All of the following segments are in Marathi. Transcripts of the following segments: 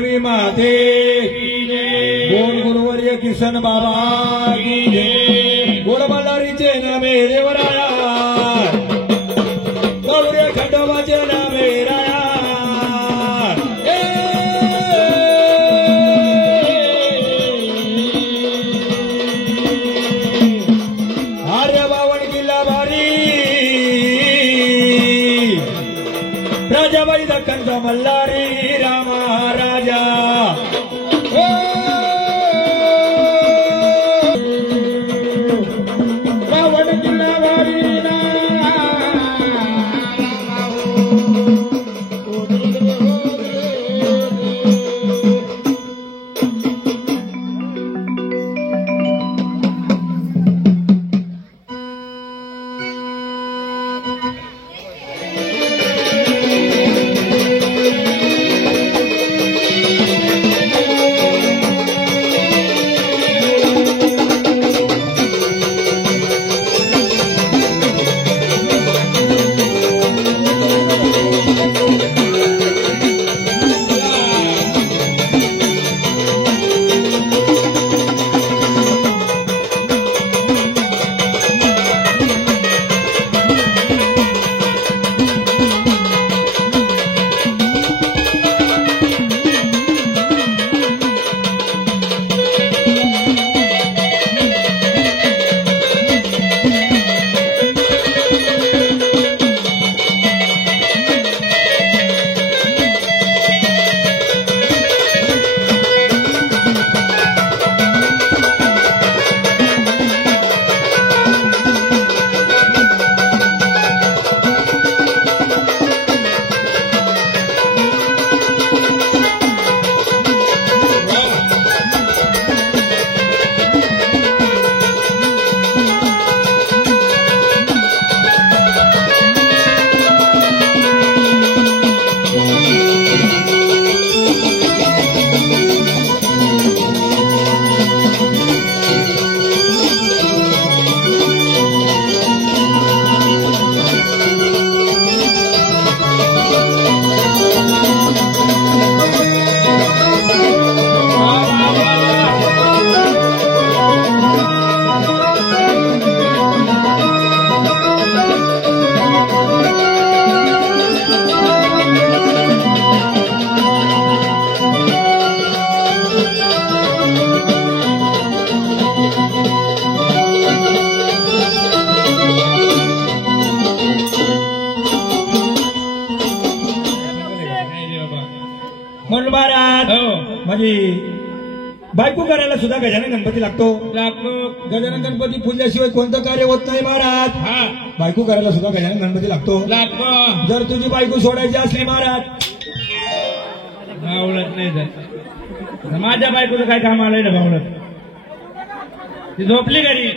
देवी माते गोड गुरुवर्य किसन बाबा की जय गोड मल्हारीचे नामे देवराया गौरे खंडोबाचे नामे राया आर्य बावन किल्ला भारी राजाबाई दक्कनचा मल्हारी रामा राजा बावन किल्ला भारी माझी बायको करायला सुद्धा गजानन गणपती लागतो गजानन गणपती पूजल्याशिवाय कोणतं कार्य होत नाही महाराज बायको करायला सुद्धा गजानन गणपती लागतो जर तुझी बायको सोडायची असली महाराज भावलत नाही जात माझ्या बायकोचं काय काम आलंय ना भावलत ती झोपली घरी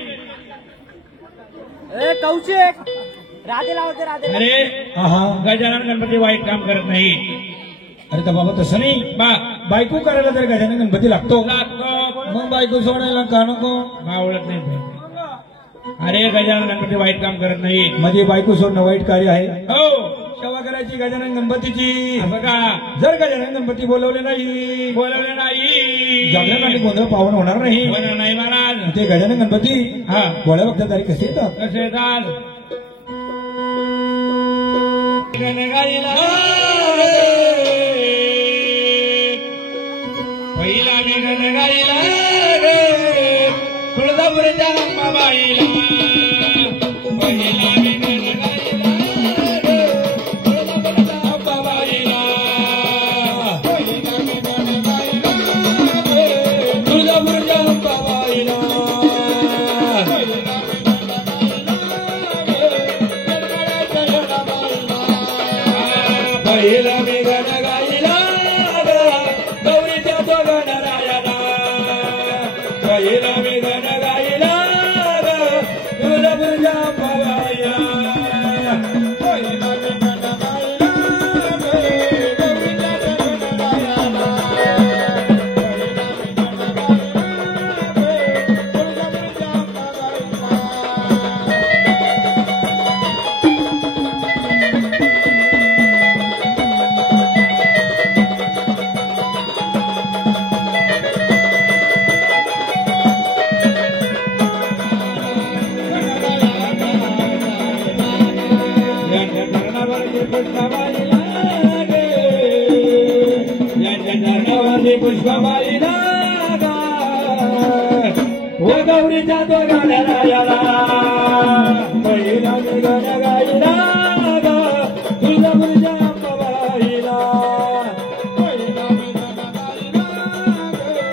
कौचे राधे लावते राधे अरे गजानन गणपती वाईट काम करत नाही अरे तर बाबा तसं नाही बायको करायला तर गजानन गणपती लागतो मग बायको सोडायला का नको भावलत नाही अरे गजानन गणपती वाईट काम करत नाही माझी बायको सोडणं वाईट कार्य आहे हो सेवा करायची गजानन गणपतीची बघा जर गजानन गणपती बोलवले नाही जागरण आणि गोंधळ पावन होणार नाही होणार नाही महाराज ते गजानन गणपती गोळ्या बघता तारीख कसे येतात कसे येतात पहिला मी गण गाईला तुळजापूरच्या अंबाबाईला पहिला मी गण गाईला तुळजापूरच्या अंबाबाईला पहिला मी गण गाईला तुळजापूरच्या अंबाबाईला पहिला मी गण गाईला गौरीच्या तो गणरायाला पहिला मी गण गाईला तुळजापूरच्या अंबाबाईला पहिला मी गण गाईला गौरीच्या तो गणरायाला पहिला मी गण गाईला तुळजापूरच्या अंबाबाईला पुष्पबाईला गे यांच्या चरणावरती पुष्पबाईला गा हो गौरीच्या तो गाण्याला पहिला गण गाईला गा तुळजापूरच्या अंबाबाईला पहिला गण गाईला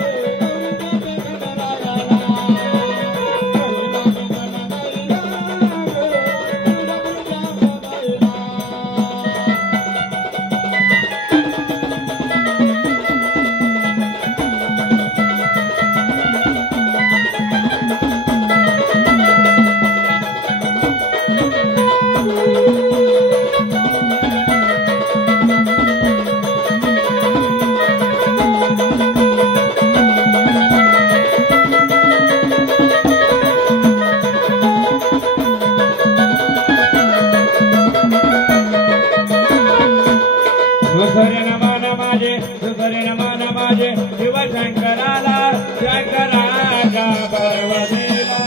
सुधरे नमान माझे सुधरे नमान माझे शिवशंकराला शंकराच्या पर्वतीला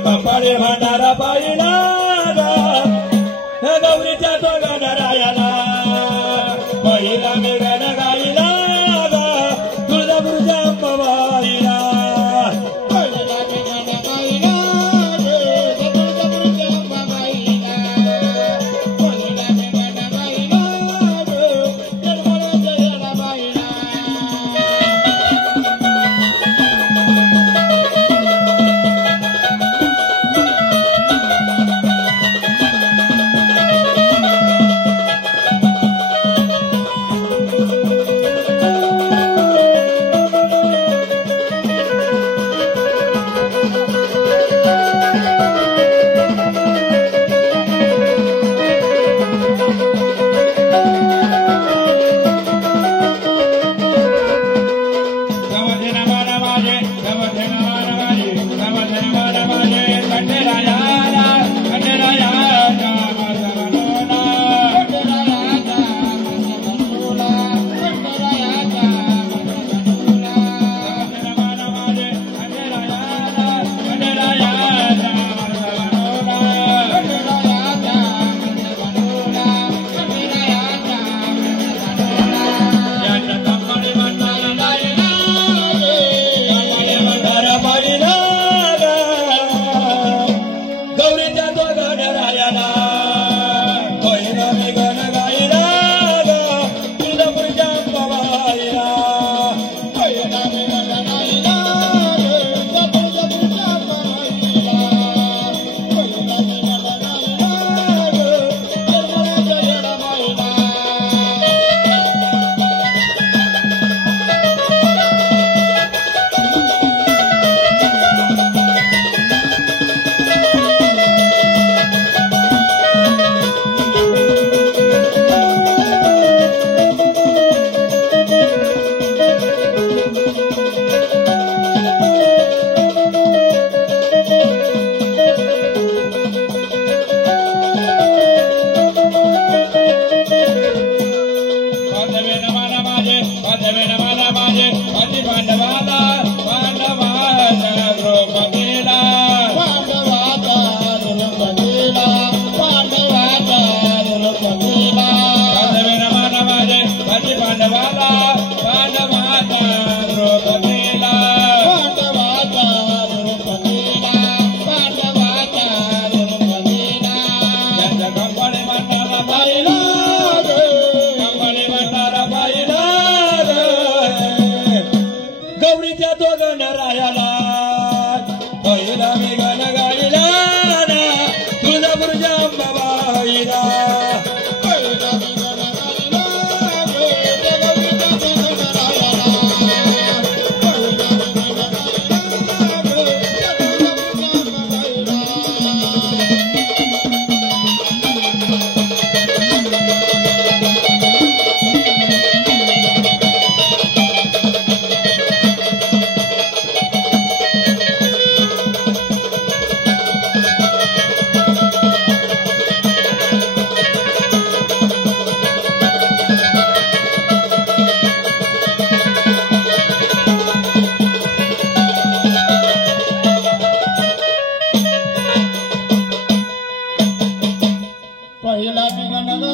कपाळे भंडारा पाहिला गौरीच्या तो गणरायाला पहिला मी गण गाईला तुळजापूरच्या अंबाबाईला पहिला मी गण गाईला तुळजापूरच्या अंबाबाईला पहिला मी गण गाईला निर्मळाच्या येडाबाईला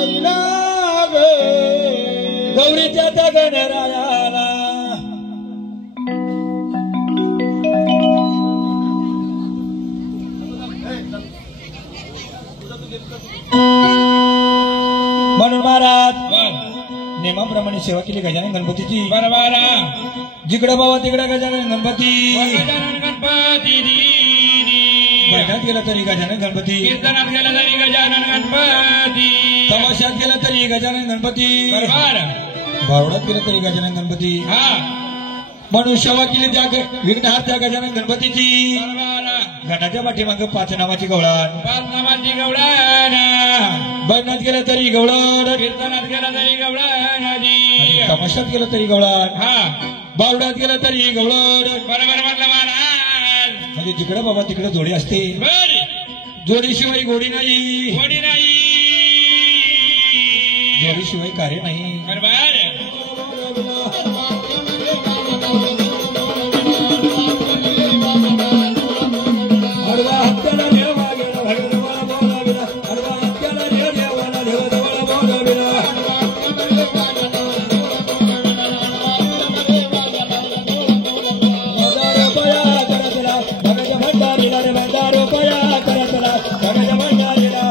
आईला ग गौरीच्या त्या गणरायाला म्हणून महाराज नेमाप्रमाणे सेवा केली गजानन गणपतीची. बरोबर. जिकडं बाबा तिकडं गजानन गणपती. गजानन गणपती भजनात गेला तरी गजानन गणपती. कीर्तनात गेला तरी गजानन गणपती. तमाशात गेला तरी गजानन गणपती. बरोबर. भावडात गेला तरी गजानन गणपती. हा म्हणून सेवा केली त्या विघ्नहार त्या गजानन गणपतीची. बरोबर. गणाच्या पाठीमाग 5 नावाची गवळण. 5 नावाची गवळण. भजनात गेलं तरी गवळण. कीर्तनात गेला तरी गवळण. तमाशात गेलं तरी गवळण. हा बावड्यात गेलं तरी गवळण. बरोबर म्हटलं महाराज. म्हणजे जिकडं बाबा तिकडे जोडी असते. बर जोडीशिवाय गोडी नाही. कोणी नाही. जोडीशिवाय कार्य नाही. बरोबर. हरवा हत्याला देवा गेला भगवान बोलाविला. हरवा हत्याला देवाला देव देवाला बोलाविला. 1000 रुपया करतला भगत भंडारीला रे 1000 रुपया करतला भगत भंडारीला.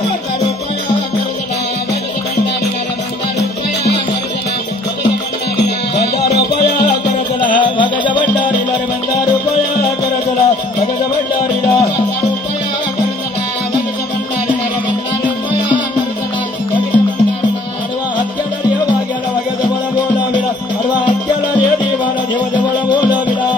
1000 रुपया करतला भगत भंडारीला रे 1000 रुपया करतला भगत भंडारीला. हरवा हत्याला देवा गेला भगत देवाला बोलाविला. हरवा हत्याला देवाला देव देवाला बोलाविला.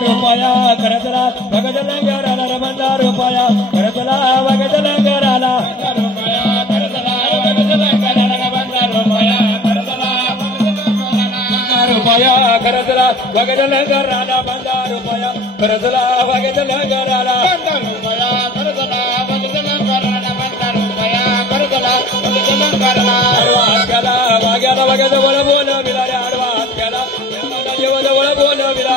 रुपया करतला भगत लंगराला रे 1000 रुपया करतला भगत लंगराला. 1000 रुपया करतला भगत लंगराला रे 1000 रुपया करतला. 1000 रुपया करतला भगत लंगराला 1000 रुपया करतला भगत लंगराला. 1000 रुपया करतला भगत लंगराला 1000 रुपया करतला भगत लंगराला. हरवा हत्याला वाग्याला भगत वळ बोलविला रे. हरवा हत्याला देव जवळ बोलविला.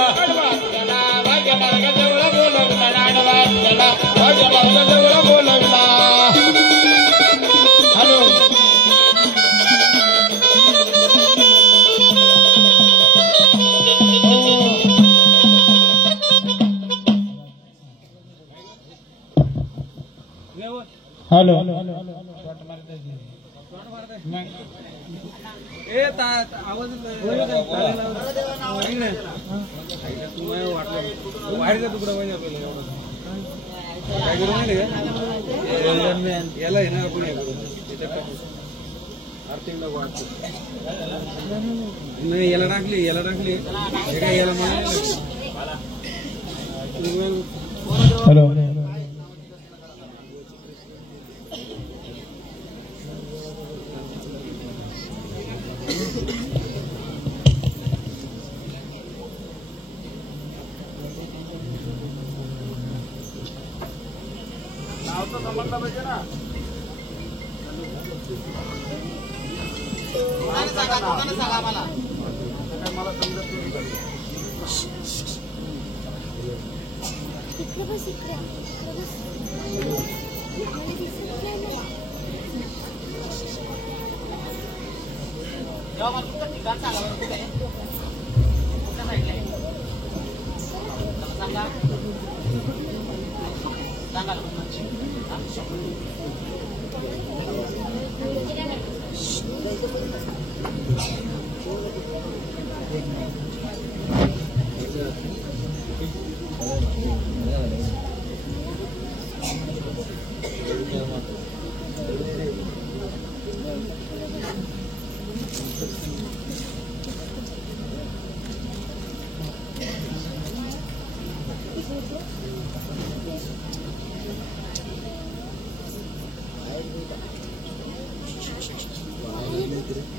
हॅलो हॅलो बाहेरचा तुकडा पाहिजे आपल्याला काय करू माहिती का याला आहे ना आपण आर्थिंगला वाटतो नाही याला टाकली हे काय याला हॅलो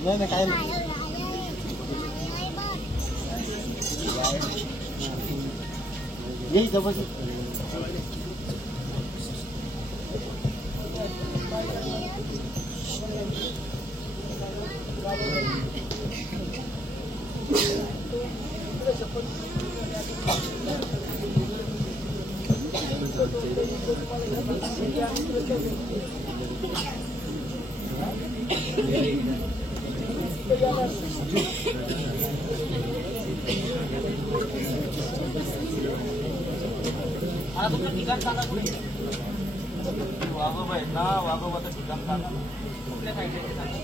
नाही काय यही था बस. वाघोबा आहेत ना, वाघोबाचं ठिकाण सांगा ना. कुठल्या साईडला ते सांगा.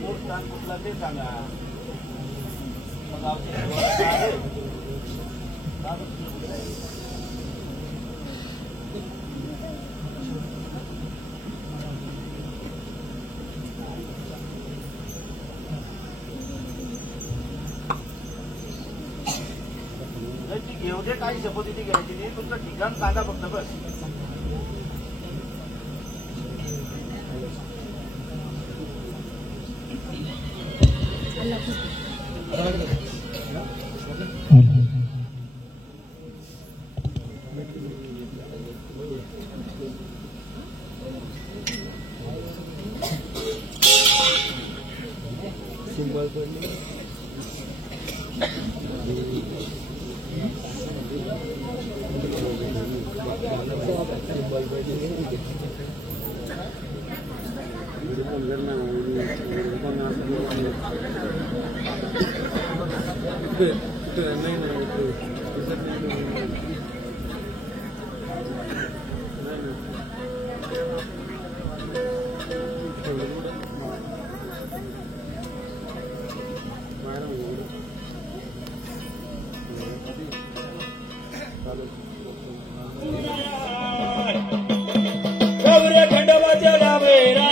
मूळ स्थान कुठला ते सांगा. गावचे घेऊ दे, काही शपथ घ्यायची नाही. तुमचं ठिकाण सांगा फक्त बस. सिंबल पडले. खंडोबाच्या डावेरा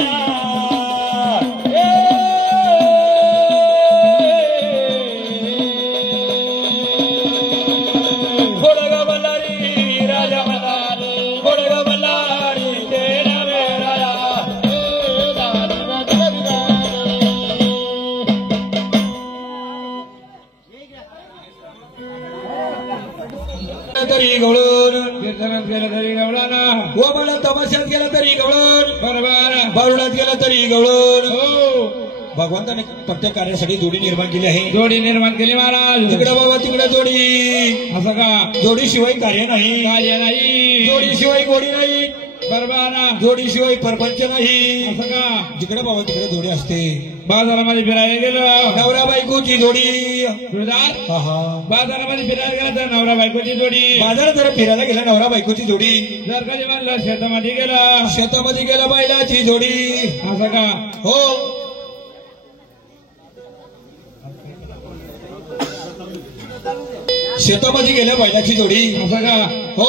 तरी गवळून कीर्तनात गेलं तरी गवळाना, व मला तमाशात गेला तरी गवळून, बरोबर बारुडात गेला तरी गवळून. हो, भगवंताने प्रत्येक कार्यासाठी जोडी निर्माण केली आहे. जोडी निर्माण केली महाराज. तिकडे बाबा तिकडे जोडी, असं का? जोडीशिवाय कार्य नाही, कार्य नाही. जोडीशिवाय गोडी नाही, बरोबर. जोडीशिवाय परपंच नाही. असं का? जिकडे बाबा तिकडे जोडी असते. बाजारामध्ये फिरायला गेलो, नवरा बायकोची जोडी. गुरुदार, हा हा. बाजारामध्ये फिरायला गेला तर नवरा बायकोची जोडी. बाजारात जरा फिरायला गेला नवरा बायकोची जोडी. जर कधी म्हणलं शेतामध्ये गेला, शेतामध्ये गेला बैलाची जोडी. असं का? हो, शेतामध्ये गेल्या बैलाची जोडी. असं का? हो,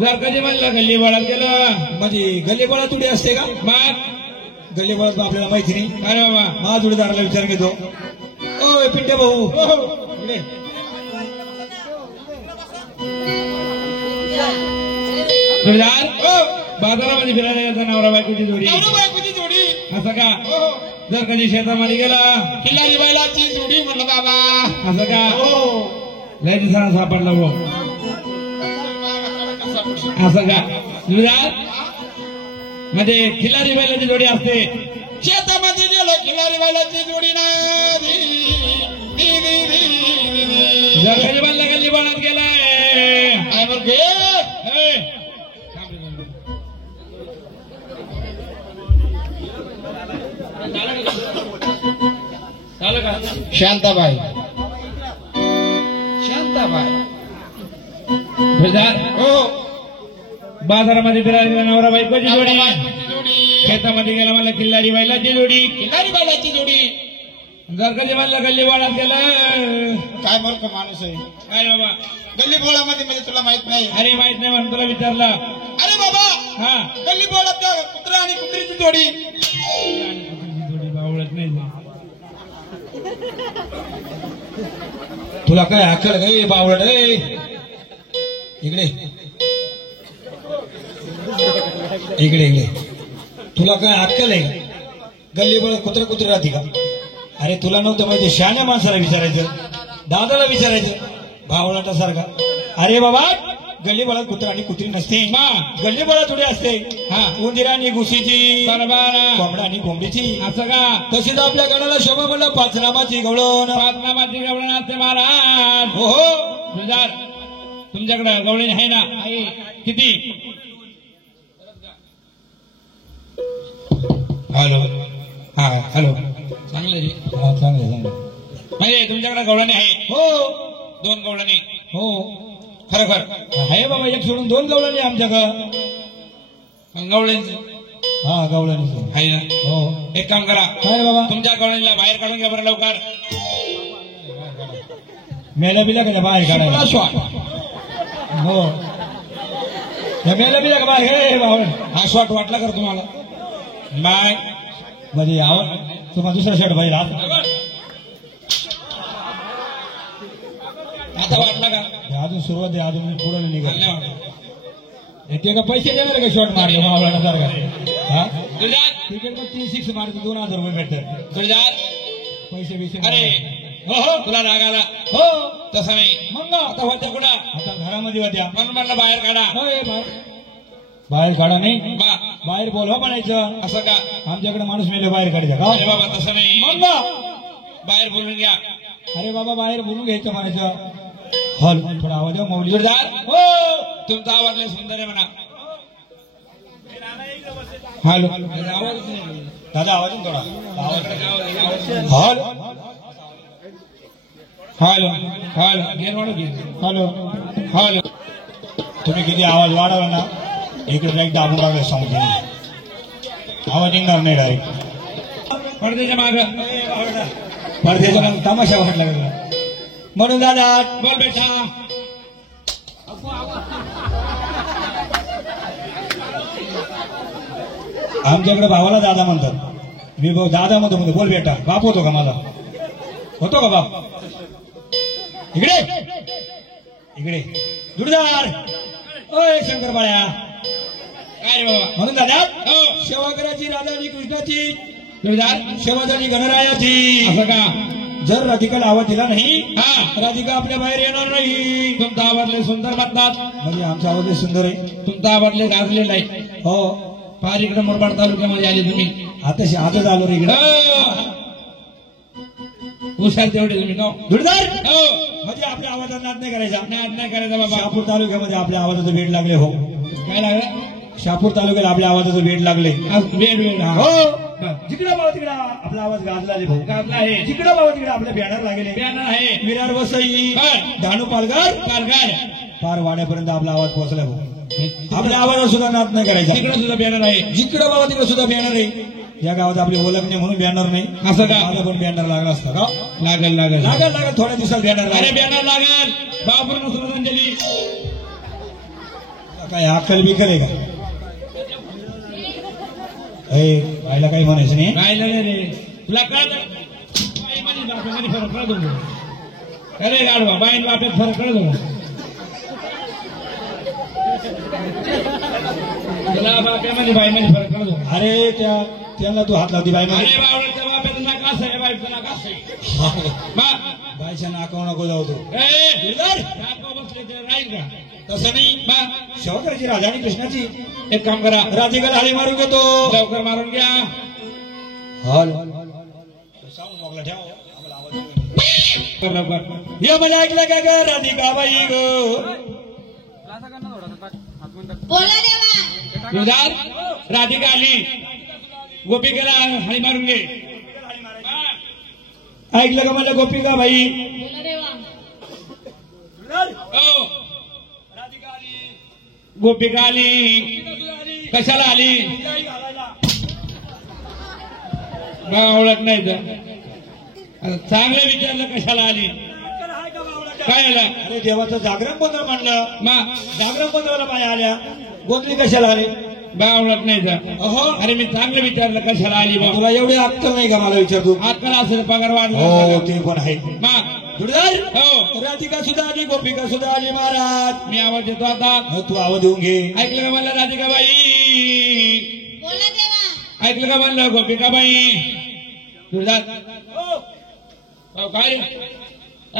जर कधी म्हणलं गल्ली बाळात गेलं, म्हणजे गल्लीबाळात उडी असते का? मग गल्लीबाळात आपल्याला माहिती नाही. अरे बाबा, हा जोडीदाराला विचार घेतो. ओ पिंटे भाऊ, इकडे. गुरुदार, बाजारामध्ये फिरायला गेला तर नवरा बायकोची जोडी. बायकोची जोडी. असं का? जर कधी शेतामध्ये गेला, किल्लारी बैलाची जोडी म्हणलं बाबा. असं का? हो, लय दिवसाला सापडला भाऊ. असं का? गुरुदार, म्हणजे खिल्लारी बैलाची जोडी असते. शेतामध्ये गेलो किल्लारी बैलाची जोडी नाही. जर कधी म्हणलं गल्ली बाळात गेलाय, काय म्हणते? हे, झालं का? शांताबाई. शांताबाई. गुरुदार, बाजारामध्ये फिरायला गेला नवरा बायकोची जोडी. शेतामध्ये गेला मला किल्लारी बैलाची जोडी. किल्लारी बैलाची जोडी. जर कधी म्हणलं गल्ली बाळात गेला, काय मूर्ख माणूस आहे. काय बाबा? गल्ली बोळामध्ये म्हणजे तुला माहित नाही. अरे माहित नाही म्हणून तुला विचारलं. अरे बाबा, हा, गल्ली बोळात कुत्रा आणि कुत्रीची जोडी. जोडी बावळत नाही. तुला काय अक्कल गे बावळट रे. इकडे इकडे इकडे. तुला काय अक्कल आहे? गल्ली बोळ कुत्रा कुत्री राहते का? अरे तुला नव्हतं माहिती, शहाण्या माणसाला विचारायचं. दादाला विचारायचे भावलाटा सारखा, अरे बाबा गल्ली बळात कुत्रा आणि कुत्री नसते, गल्ली बळात थोडी असते. उंदिरानी घुशीची, कोंबडा आणि कोंबडीची, असं का? तशीच आपल्या गडाला शोभा म्हणलं पाचनामाची गवळण. पाचनामाची गवळण असते महाराज. हो हो गुलजार तुमच्याकडे गवळणी आहे ना? किती? हॅलो. हा हॅलो. चांगले रे. हा चांगले चांगले. म्हणजे तुमच्याकडे गवळणी आहे? हो 2 गवळणी. हो खरोखर आहे बाबा, एक सोडून 2 गवळणी आमच्याकडं. गवळ्यांची हा गवळणी आहे ना? हो. एक काम करा, काय रे बाबा, तुमच्या गवळणीला बाहेर काढून घ्या बरं लवकर. मेला बिला का बाहेर काढायला? हो त्या मेला बिला का बाहेर हे बाबा. हा शॉट वाटला कर तुम्हाला? बाय म्हणजे आवड तुम्हाला दुसरा शर्ट पाहिजे आता वाटला का? अजून सुरुवात आहे, अजून पुढे निघाल. नाही वाटलं. ते का पैसे देणार का शॉट मारले मावळा सारखा? हा गुलजार क्रिकेट मग 3-6 मारते 2000 रुपये भेटतात. गुलजार पैसे बिसे अरे हो हो तुला राग आला? हो. तसं नाही. मग आता होत्या कुठं? आता घरामध्ये होत्या. म्हणून म्हणलं बाहेर काढा. होय, बाहेर काढा नाही, बा बाहेर बोलवा म्हणायचं. असं का? आमच्याकडे माणूस मेले बाहेर काढायचा अरे का? बाबा तसं नाही. मग बाहेर बोलून घ्या. अरे बाबा बाहेर बोलून घ्यायचं म्हणायचं. हल थोडा आवाज द्या मौली. गुलजार हो तुमचा आवाज लय सुंदर आहे म्हणा. हॅलो आवाज दादा आवाज आहे थोडा आवाज. हॅलो हॅलो हॅलो घेऊन वाढू घे. हॅलो हॅलो तुम्ही किती आवाज वाढवला ना इकडे डायरेक्ट दाबून टाकलं सांगते. आवाज येणार नाही डायरेक्ट. पडद्याच्या माग परदेशाला तमाशा वाटला गेला म्हणून दादा बोल बेटा. आमच्याकडे भावाला दादा म्हणतात. मी दादा म्हणतो म्हणजे बोल बेटा. बाप होतो का माझा? होतो का बाप? इकडे इकडे जुडदार. ओय शंकर बाळ्या. काय रे बाबा? म्हणून दादा हो सेवा करायची राधानी कृष्णाची, गुलजार सेवा झाली गणरायाची. असं का? जर राधिकाला आवाज दिला नाही हा राधिका आपल्या बाहेर येणार नाही. तुमचा आवाज लय सुंदर म्हणतात. म्हणजे आमचा आवाज लय सुंदर आहे. तुमचा आवाज लय गाजलेला आहे. हो फार इकडे मुरबाड तालुक्यामध्ये आले तुम्ही. आता आलो रे इकडे. हुशार तेवढे तुम्ही का? जुडदार हो म्हणजे आपल्या आवाजात नाद नाही करायचा. नाही करायचा बाबा. शहापूर तालुक्यामध्ये आपल्या आवाजाचं वेड लागले. हो काय लागलं? शहापूर तालुक्याला आपल्या आवाजाचं वेड लागले. वेळ वेळ हो जिकडे बाबा तिकडे आपला आवाज गाजला भाऊ. गाजला आहे. जिकडे बाबा तिकडे आपले बॅनर लागले. बॅनर आहे. विरार वसई बर. धानू पालघर पालघर फार वाड्यापर्यंत आपला आवाज पोहोचला भाऊ. आपल्या आवाजात सुद्धा नाद नाही करायचा. तिकडे सुद्धा बॅनर आहे. जिकडे बाबा तिकडे सुद्धा बॅनर आहे. या गावात आपली ओळख नाही म्हणून बॅनर नाही. असं का? माझा पण बॅनर लागला असता का? लागल लागल लागल थोड्या दिवसात बॅनर अरे लागेल. बॅनर लागल. बापूर्ण श्रद्धांजली. काय अक्कल बिकल आहे का? व्हायला काही म्हणायचं नाही. राहिलं नाही रे. तुला कळलं? बाईमध्ये बापामध्ये फरक कळत होतो. अरे गाडवा बाईन बापात फरक कळत होतो. तुला बाप्यामध्ये बाईमध्ये फरक कळत होतो. अरे त्यांना तू हात लावती बाई अरे बावड्याच्या बाप्याचं नाकास आहे. बाईचं नाकास आहे. बा बाईच्या नाकावर नको जाऊ तू. ए नाकावर बसले तर राहील का? तसं नाही. बा सेवा करायची राधा आणि कृष्णाची. एक काम करा. राधिकाला हाली मारून घेतो. लवकर मारून घ्या. हल सांगू मोकला ठेव. लवकर हे मला ऐकलं का ग राधिका बाई ग? तुझार राधिका आली. गोपिकेला हाणी मारून घे. ऐकलं का मला गोपिका बाई? हो गोपिका आली. कशाला आली? ओळख नाही तर चांगलं विचारलं कशाला आली? काय आलं? अरे देवाचं जागरण गोंधळ म्हणलं. मा जागरण गोंधळाला बाया आल्या. गोंधळी कशाला आले? बा ओळख नाही तर. अहो अरे मी चांगलं विचारलं कशाला आली बा? तुला एवढी अक्कल नाही का मला विचारतो? आजकाल असेल पगार हो वाढला. ते पण आहे. मा जुडदार हो राधिका सुद्धा आली गोपिका सुद्धा आली महाराज. मी आवाज देतो आता. हो, तू आवाज देऊन घे. ऐकलं का म्हणलं राधिकाबाई? ऐकलं का म्हणलं गोपिकाबाई? तुझा काय रे?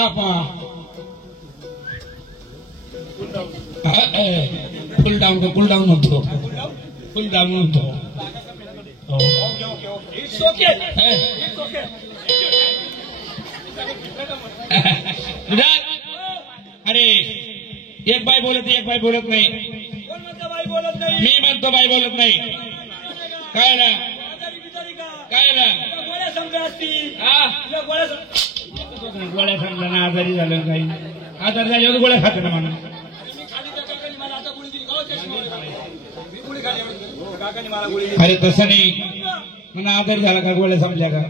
आपा फुल डाऊन होतो हो. It's okay. अरे एक बाई बोलत एक बाई बोलत नाही. कोण म्हणतं बाई बोलत नाही? मी म्हणतो बाई बोलत नाही. काय ना आजारी बिजारी का? काय ना गोळ्या समजा असतील. हा तुला गोळ्या सम- गोळ्या खाल्ला ना आजारी झालं काही आजार झाल्यावर गोळ्या खात ना म्हणून. मी खाली त्या काकांनी मला आता गोळी दिली. गावात त्याची मी गोळी खाली एवढी. काकांनी मला गोळी दिली. अरे तसं नाही म्हणून आजारी झाला का गोळ्या संपल्या का.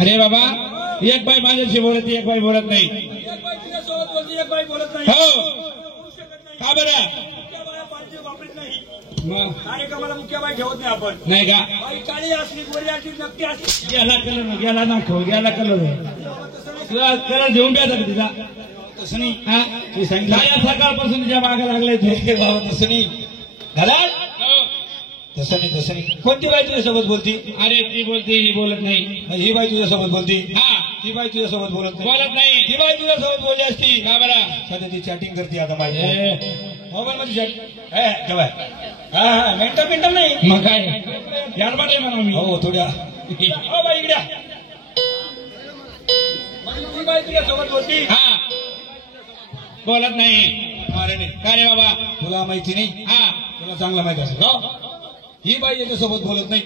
अरे बाबा एक बाई माझ्याशी बोलत एक बाई बोलत नाही. एक बाई तुझ्यासोबत बोलते, एक बाई बोलत नाही. हो बोलू शकत नाही. का बरं मुख्य बाया पार्टी वापरत नाही. मग कार्यक्रमाला मुख्य बाई ठेवत नाही आपण. नाही का बाई काळी असली, गोरी असली, नक्की असली. गेला कलर गेला नाखो गेला कलर तुला कलर घेऊन द्यायचा का तिला. तसं नाही. हा ती सांगितलं. काय सकाळपासून तिच्या मागे लागले ते बाबा तसं नाही. दादा तसं नाही. कोणती बाई तुझ्यासोबत बोलती? अरे ती बोलते ही बोलत नाही. ही बाई तुझ्यासोबत बोलती. हा ती बाई तुझ्यासोबत बोलत नाही. बोलत नाही. ही बाई तुझ्यासोबत बोलली असती. का बरं सध्या ती चॅटिंग करते आता बाई. ए, मोबाईल मध्ये चॅट जेव्हा हा मिनटं नाही. मग काय यार बाटे म्हणा मी हो थोड्या हो बाई इकडे ती बाई तुझ्यासोबत बोलती. हा बोलत नाही. अरे नाही का रे बाबा तुला माहिती नाही. हा तुला चांगला माहिती असेल. हो ही बाई याच्यासोबत बोलत नाही.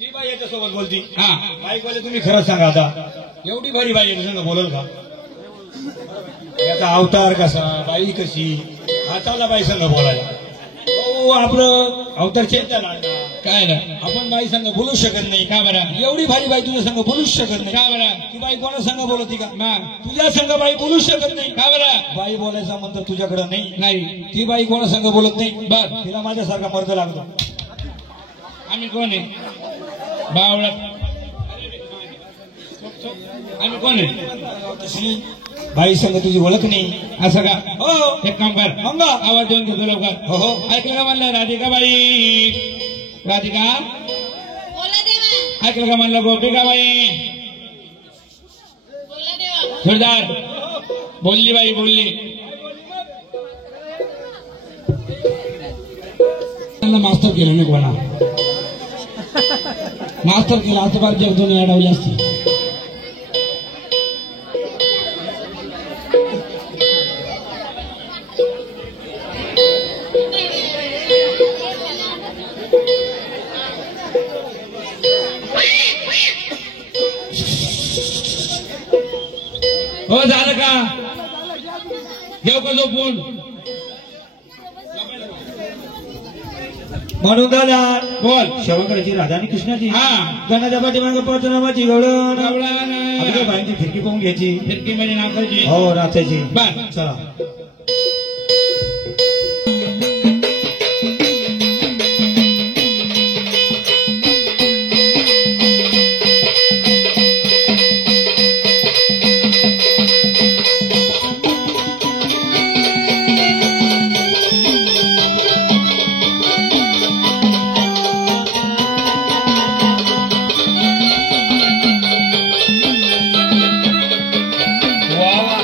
ती बाई याच्यासोबत बोलती. हा बाई बोले तुम्ही खरंच सांगा आता एवढी भारी बाई याच्यासंग बोलल का. याचा अवतार कसा बाई कशी हाताला बाई संग बोलायला. हो आपलं अवतार चेंज झाला. काय रे आपण बाई संग बोलू शकत नाही. का बरं एवढी भारी बाई तुझ्या संग बोलूच शकत नाही. का बरं ती बाई कोणा संग बोलती का. मग तुझ्या संग बाई बोलू शकत नाही. का बरं बाई बोलायचा मंत्र तुझ्याकडे नाही. नाही ती बाई कोणा संग बोलत नाही. बर तिला माझ्यासारखा मर्द लागतो. आम्ही कोण आहे बावळत आम्ही कोण आहे तशी बाई संग तुझी ओळख नाही. असं का हो एक काम कर मग ना. आवाज देऊन घेतो लवकर. हो हो ऐकलं का म्हणलं राधिका बाई राधिका बोला देवा ऐकलं का म्हणलं गोपिका बाई बोला देवा सुरदार बोलली बाई बोलली. मास्तर केलं मी कोणा मास्तर केला असं फार जेवतो अडवली असती. हो झालं का घेऊ का झोपून म्हणून दादा बोल शेवकाळची राधा आणि कृष्णाची हा गणाच्या पाठीमागे पाच नामाची गवळण गवळण. आपल्या बाईंची फिरकी पाहून घ्यायची. फिरकी म्हणजे नाकाची हो रात्याची. बर चला वा वा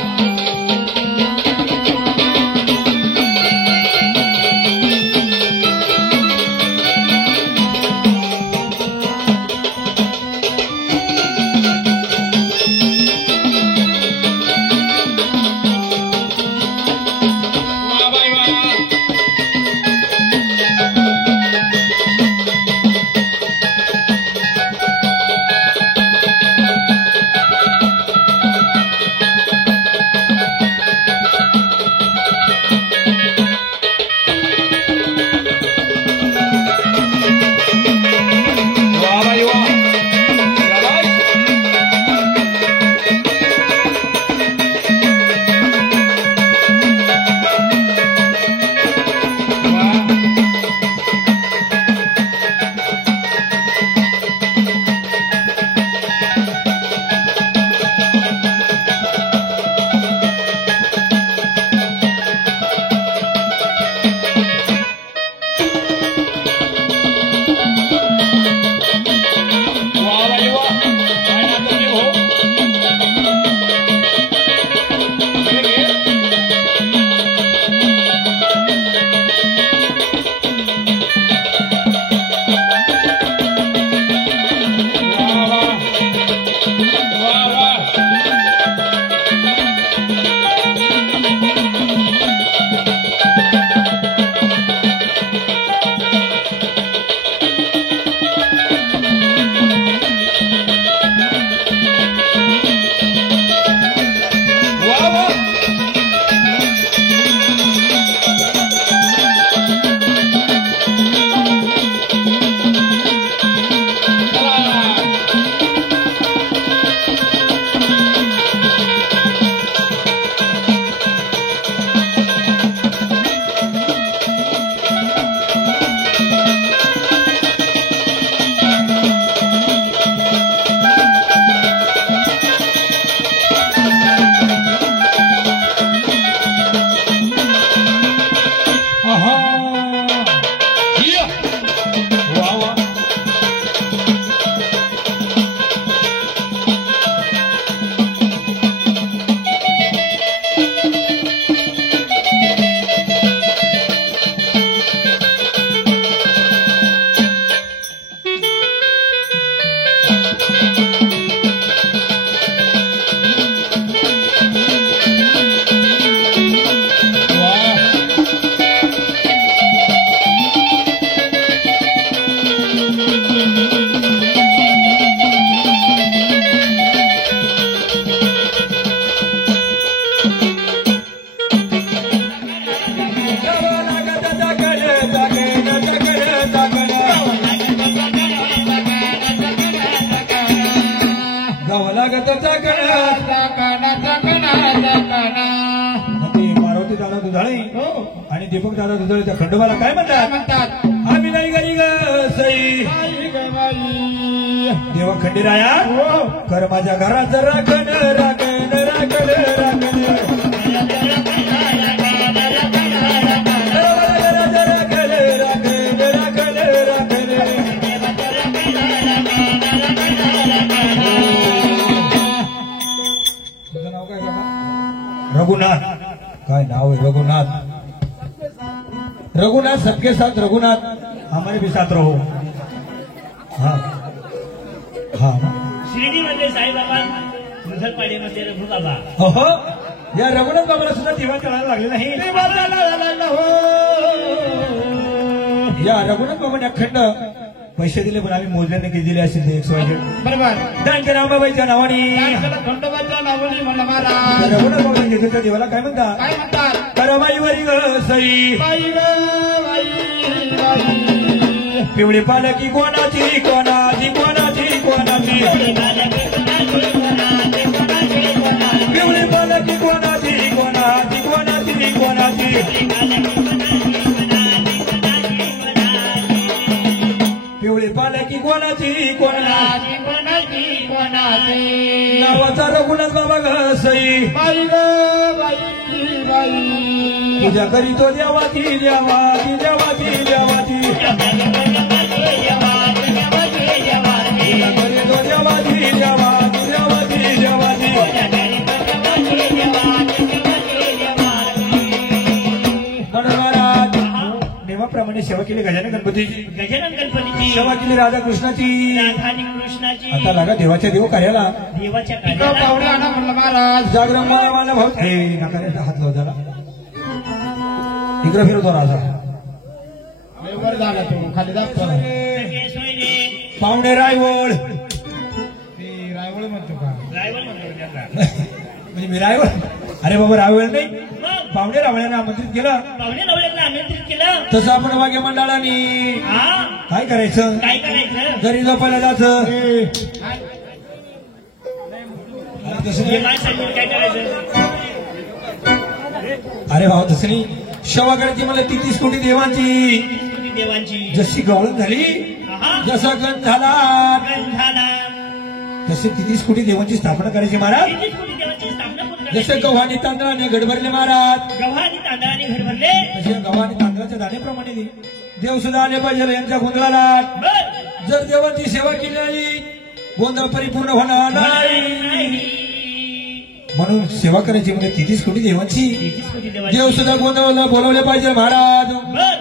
नाही आणि दीपक दादा दुधाळे त्या खंडोबाला काय म्हणतात आम्ही नाही घरी ग सई देवा खंडीराया कर माझ्या घरात राखण राखण राखण राखण रघुनाथ काय नाव है रघुनाथ रघुनाथ सबके साथ रघुनाथ हमारे भी साथ रहो हाँ हाँ शिर्डीमध्ये साईबाबा मुसलपाडीमध्ये रघु बाबा हो या रघुनाथ बाबाला सुद्धा दिवा चढायला लागले नाही या रघुनाथ बाबाने अखंड पैसे दिले पण आम्ही मोजल्याने किती दिले असेल ते 100 बरोबर दानच्या रामबाबाईच्या नावाने खंडोबाच्या नावाने म्हणा महाराज रघुनाथ बाबा घेतल्या देवाला काय म्हणतात काय म्हणतात करबाई वरी ग सई बाई ग बाई बाई पिवळी पालकी कोणाची कोणाची कोणाची कोणाची पिवळी पालकी कोणाची कोणाची कोणाची कोणाची पिवळी पालकी कोणाची कोणाची कोणाची कोणाची नावाचा रघुनाथ बाबा ग सई बाई ग बाई बाई तुझ्या करी तो देवाची देवाची देवाची देवाची तुझ्या करी तो देवाची देवाची देवाची देवाची म्हणून महाराज नेमाप्रमाणे सेवा केली गजानन गणपतीची गजानन गणपतीची सेवा केली राधाकृष्णाची राधानी कृष्णाची आता लागा देवाच्या देव कार्याला देवाच्या इकडं कार्याला पाहुणे आणा म्हणलं महाराज जागरण मला भाऊ नका रे, हात लाव झाला इकडे फिरतो राजा वर झाला तो खाली दाबतो सगळे सोयरे पाहुणे रायवळ ते रायवळ म्हणतो का ड्रायव्हर म्हणतो त्याला. म्हणजे मी रायवळ अरे बाबा रायवळ नाही मग पाहुणे रावळ्यांना आमंत्रित केलं पाहुणे नवऱ्यांना आमंत्रित केलं तसं आपण वाघ्य मंडळाने हा काय करायचं काय करायचं घरी झोपायला जायचं तसं नाही. माणसांनी काय करायचं अरे भाऊ तसं नाही सेवा करायची मला 33 कोटी देवांची स्तुती देवांची जशी गवळण झाली आहा. जसा गण झाला गंधाला तशी 33 कोटी देवांची स्थापना करायची महाराज 33 कोटी देवांची स्थापना कोण जसे करायची? गव्हाणी तांदळाने गड भरले महाराज गव्हाणी तांदळाने घर भरले तसे गव्हाणी तांदळाच्या दाण्याप्रमाणे देव सुद्धा आले पाहिजे यांच्या गोंधळाला बर जर देवाची सेवा केली नाही गोंधळ परिपूर्ण होणार नाही म्हणून सेवा करायची म्हणजे 33 कोटी देवांची 33 कोटी देवांची देव सुद्धा गोंधळाला बोलवले पाहिजे महाराज बर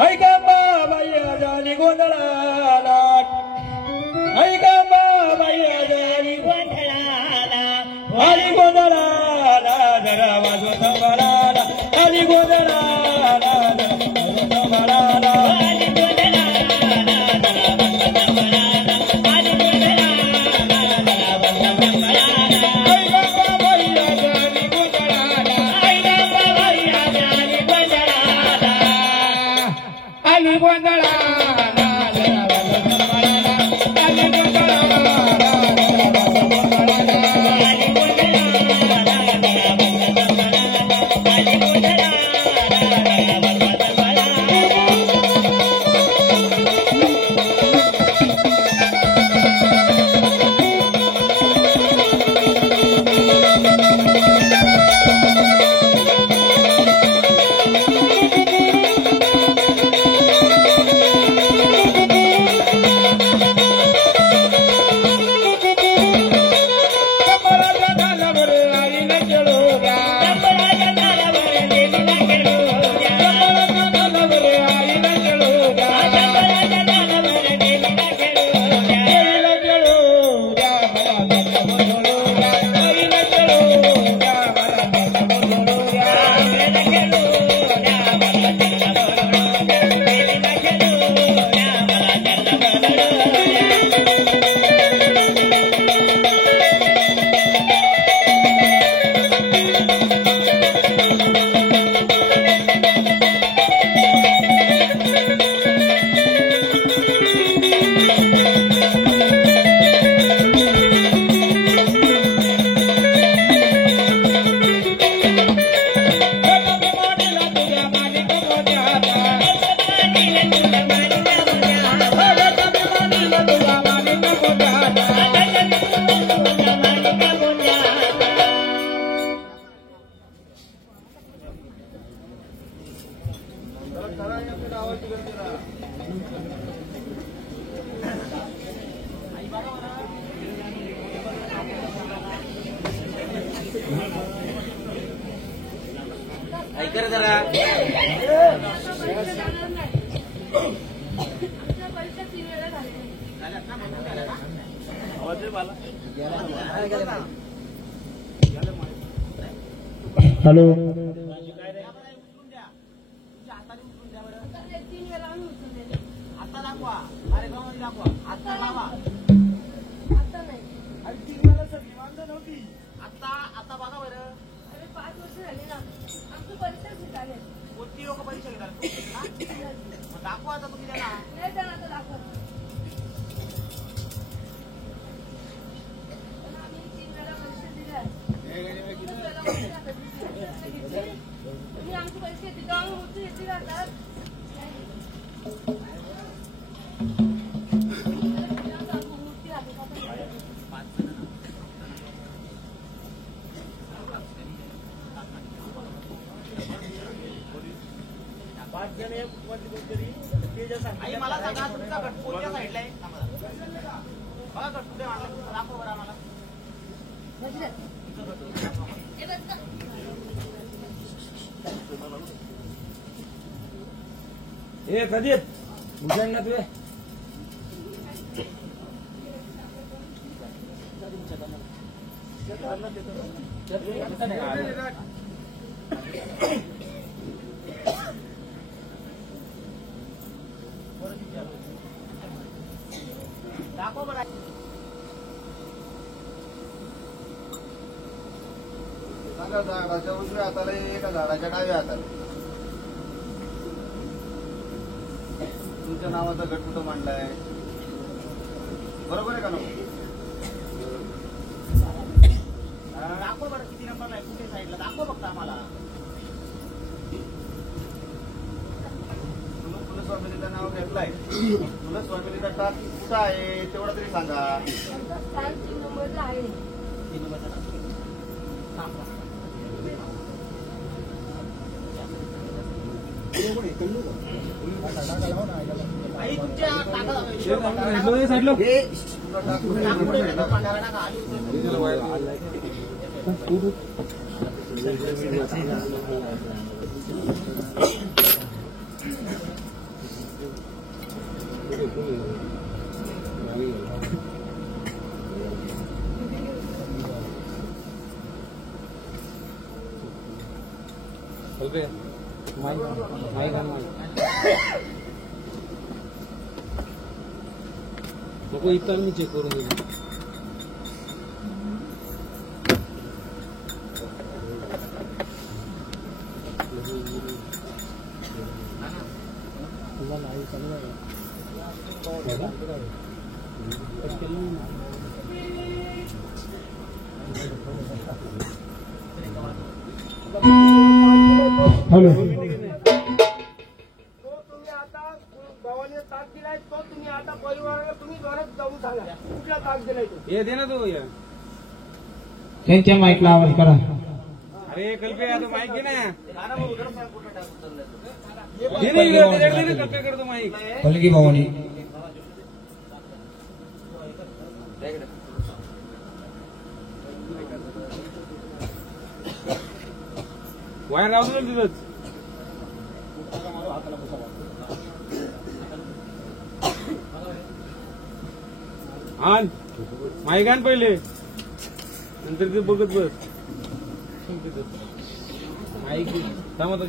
ऐका बाई आजानी गोंधळाला ऐका बाई आजानी गोंधळाला आली गोंधळाला जरा वाजव संभाळाला आली गोंधळाला जरा वाजव संभाळाला आली गोंधळाला आली ऐका जरा हॅलो आता दाखवा कार्यक्रमामध्ये दाखवा आता लावा आता बघा बरं 5 वर्ष झाली ना आमची परीक्षा झाली कोणती लोक परीक्षा घेतात मग दाखवा आता तुम्ही त्याला नाही जाणार तर दाखव आम्ही 3 वेळा परीक्षा दिल्या तुम्ही आमची परीक्षा घेतली तेव्हा आम्ही मूर्ती घेतली जातात मूर्ती राहते आई मला सांगा तुमचा गट कोणत्या साईडला आहे बघा गट कुठे मांडला दाखवा बरं आम्हाला ए प्रदीप उजळणार तुझे दाखवा बरं सांगा झाडाच्या उजव्या हाताला आहे का झाडाच्या डाव्या हाताला तुमच्या नावाचा गट कुठं मांडलाय बरोबर आहे का नको दाखवा बरं किती नंबरला आहे कुठे साईडला दाखवा फक्त आम्हाला तुम्ही कुलस्वामिनीचं नाव घेतलंय कुलस्वामिनीचा टाक कुठं आहे तेवढं तरी सांगा 3 नंबरला आहे आई तुमच्या नको इतर मी चेक करून देऊ. हॅलो तुम्ही आता भावाने ताक दिलाय तो तुम्ही आता परिवाराला तुम्ही घरात जाऊन सांगा कुठला ताक दिलाय तो. ये दे ना तू ये. त्यांच्या माईकला आवाज करा. अरे कल्पे आता माईक घे ना. नाना भाऊ गरम साहेब कुठे टाकून चाललाय तो? घे ना कल्पे करतो माईक. पलगी भवानी वायर लावतो ना तिथंच. आण माईक आण पहिले नंतर ते बघत बस. माईक थांबत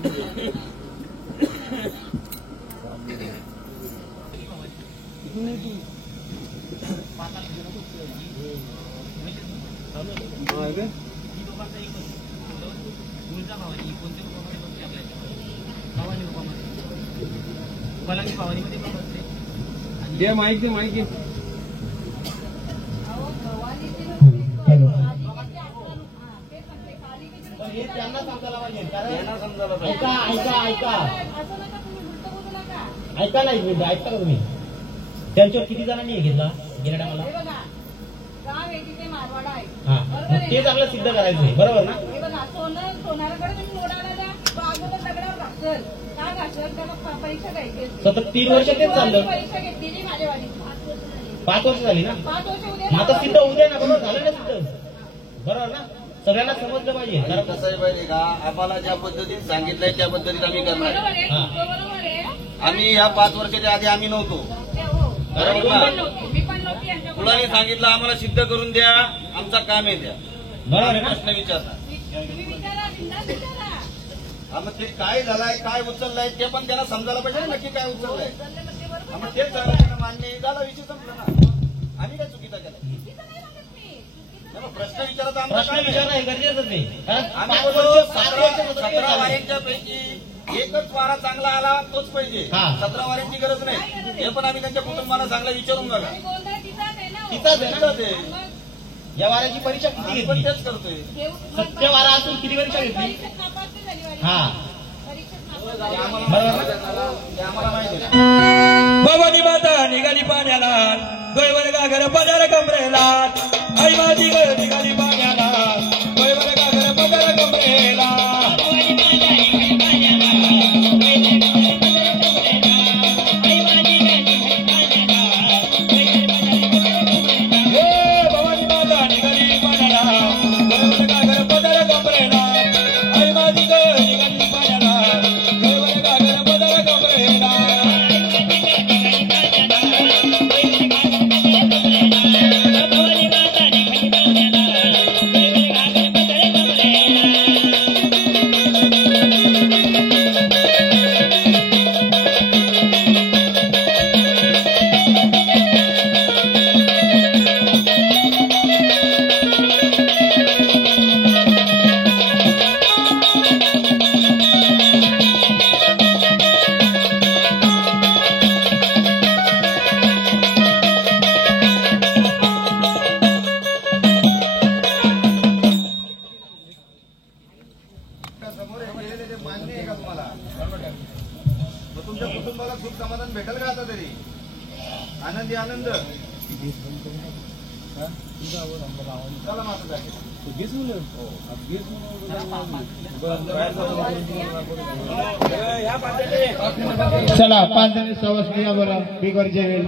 दे माईक दे माईक दे. हे त्यांना समजायला पाहिजे कारण समजायला पाहिजे. ऐका ऐका ऐका ऐका ना एक मिनिट ऐकता का तुम्ही. त्यांच्यावर किती जणांनी हे घेतला गेल्या टायमाला. गाव आहे तिथे मारवाडा आहे. हा मग तेच आपल्याला सिद्ध करायचं बरोबर ना. हे बघा सोनाराकडे तुम्ही मोडायला द्या तो अगोदर दगडावर घासल का घासल त्याला परीक्षा द्यायची. सतत 3 वर्ष तेच चाललं. परीक्षा घेतलेली माझ्या वाडी 5 वर्ष झाली ना. 5 वर्ष उद्या मग आता सिद्ध होऊ दे ना. बरोबर झालं ना सिद्ध बरोबर ना. सगळ्यांना समजलं पाहिजे कारण कसं आहे माहिती का आम्हाला ज्या पद्धतीत सांगितलंय त्या पद्धतीत आम्ही करणार. बरोबर आहे हा. बरोबर आहे. आम्ही या 5 वर्षाच्या आधी आम्ही नव्हतो. हो. बरोबर मी पण ना. नव्हती. मी पण नव्हती यांच्या मुलांनी सांगितलं आम्हाला सिद्ध करून द्या आमचा काम आहे द्या. बरोबर आहे ना. प्रश्न विचारणार. तुम्ही विचारा बिनधास्त विचारा. हा मग ते काय झालाय काय उचललाय ते पण त्यांना समजायला पाहिजे ना नक्की काय उचललंय. हा मग तेच झालं त्यांना मान्य आहे. झाला विषय संपला ना. आम्ही काय चुकीचा केला. चुकीचं नाही म्हणत मी. नाही, मग प्रश्न विचारायचा आमचा प्रश्न काय आहे? विचारणं हे गरजेचंच नाही. कारण आम्ही 5 बोललो वर्ष 7 वर्ष 17 वाऱ्यांच्या पैकी एकच वारा चांगला आला तोच पाहिजे. हा. 17 वाऱ्यांची गरज नाही. हे पण आम्ही त्यांच्या कुटुंबाला चांगला विचारून बघा. आणि गोंधळ तिचाच आहे ना. तिचाच आहे ना. ते या वाऱ्याची परीक्षा किती आम्ही पण घेतली. तेच करतोय. सत्य वारा असून किती परीक्षा घेतली. परीक्षेत नापास नाही झाली वाली. हा परीक्षेत नापास ते झाली. आम्हाला बरोबर. ते आम्हाला माहिती आहे. भवानी माता निघाली पाण्याला गळवर गागर पदर कमरेला. आई माझी निघाली पाण्याला गळवर गागर पदर कमरेला. भवानी माता निघाली पाण्याला गळवर गागर पदर कमरेला. आई माझी निघाली पाण्याला गळवर गागर पदर कमरेला. समोर गेलेले ते मान्य आहे का तुम्हाला. मग तुमच्या कुटुंबाला सुख समाधान भेटेल का आता तरी. आनंदी आनंद चला माझं जायचं. चला 5 जणी सवस या बरं बिगर जेवेल.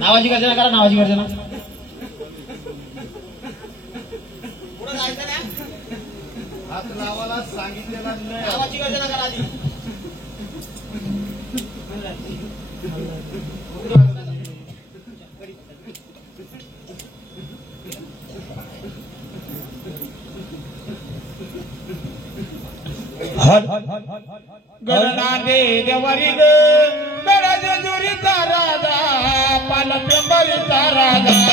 नावाची गर्जना करा, नावाची गर्जना. पुढे जायचं ना हात लावायला सांगितलेला नाही. नावाची गर्जना करा आधी. गणनाने देवरील मेरा जेजुरीचा राजा पालक बरीचा राजा